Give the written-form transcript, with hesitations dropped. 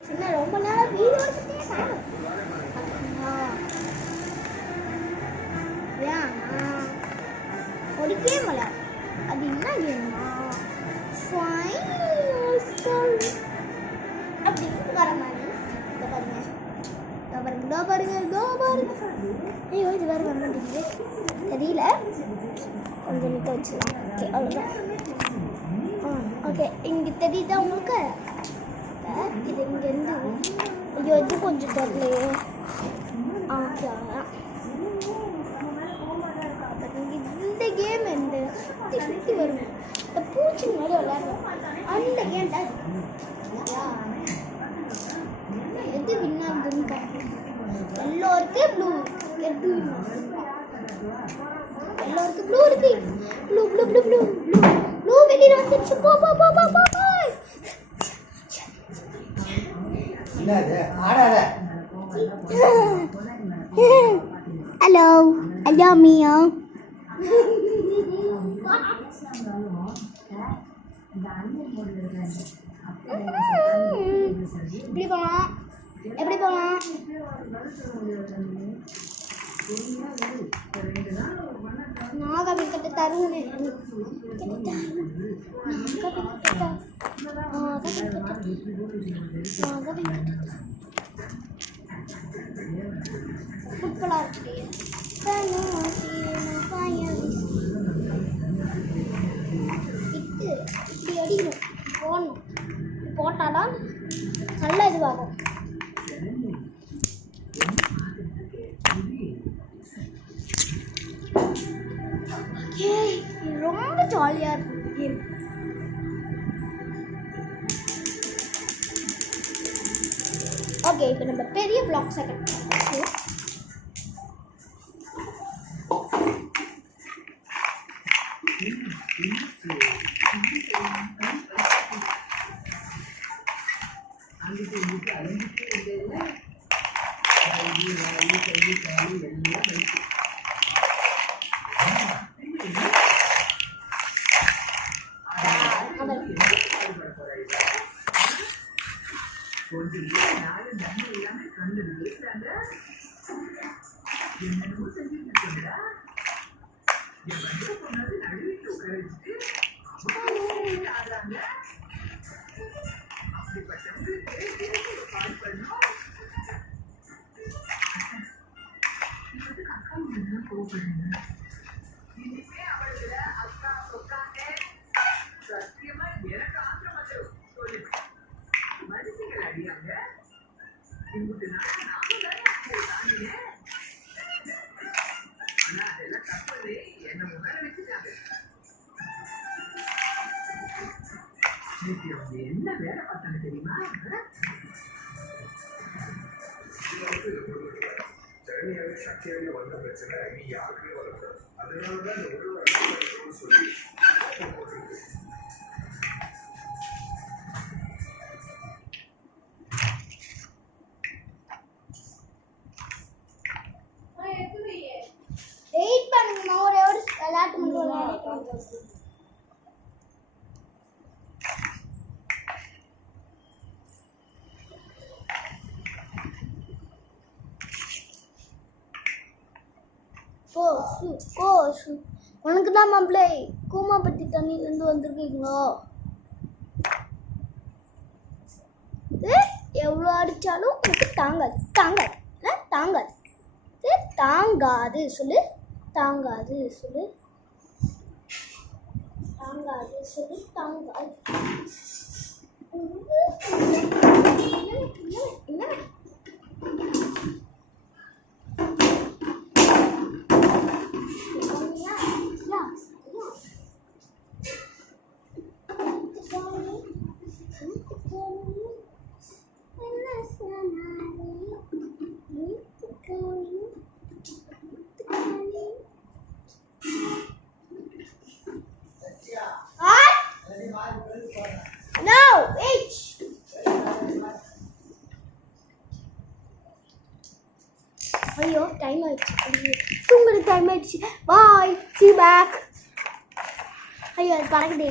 சின்ன ரொம்ப நேரம் வீடியோ எடுத்துட்டே ஒரு கேம் அது என்ன கேமா அப்படி வர மாதிரி பாருங்க ஐயோ இது வேறு வர மாட்டேங்குது தெரியல கொஞ்சம் நிற்க வச்சுக்கலாம் ஓகே அவ்வளோதான் ஓகே இங்கே தெரியுதா உங்களுக்கு இது இங்கேருந்து ஐயோ இது கொஞ்சம் தெரியலையே ஓகே அவ்வளோதான் இந்த கேம் எந்த சுற்றி சுற்றி வரும் இந்த பூச்சி மாதிரி விளையாடுறோம் அந்த கேம் தான் எது வின்னாகுதுன்னு பார்க்கணும் எல்லோருக்கு ப்ளூ எல்லோருக்கு ப்ளூ இருக்கு blue blue blue blue blue blue வெளியில் வந்துடுச்சு போ போ போ போ போ ஹலோ ஹலோ மியா எப்படி போகலாம் எப்படி போகலாம் நாகபிக்கத்தை தருங்க சூப்பராக இருக்கு இப்படி அடிக்கணும் போடணும் போட்டாதான் நல்ல இதுவாகும் ரொம்ப ஜாலியாக இருக்கும் கேம் ஓகே இப்போ நம்ம பெரிய பிளாக்ஸை கட் பண்ணுவோம் என்ன வேலை பார்த்தாங்க தெரியுமா? சக்தியாக வந்த பிரச்சனை நீ யாருக்குமே வரக்கூடாது. அதனாலதான் இந்த உடல் சொல்லி வெயிட் பண்ணுங்க ஒரே ஒரு விளையாட்டு மட்டும் விளையாடுறேன் உனக்கு தான் மாப்பிள்ளை கூமாப்பட்டி தண்ணியிலேருந்து வந்திருக்கீங்களோ எவ்வளோ அடித்தாலும் உனக்கு தாங்காது தாங்காது தாங்காது தாங்காது சொல்லு தாங்காது சொல்லு தாங்காது சொல்லு தாங்காது என்ன No, H. ஐயோ டைம் ஆயிடுச்சு தூங்குற டைம் ஆயிடுச்சு பாய் see you back ஐயோ அது பறக்குதே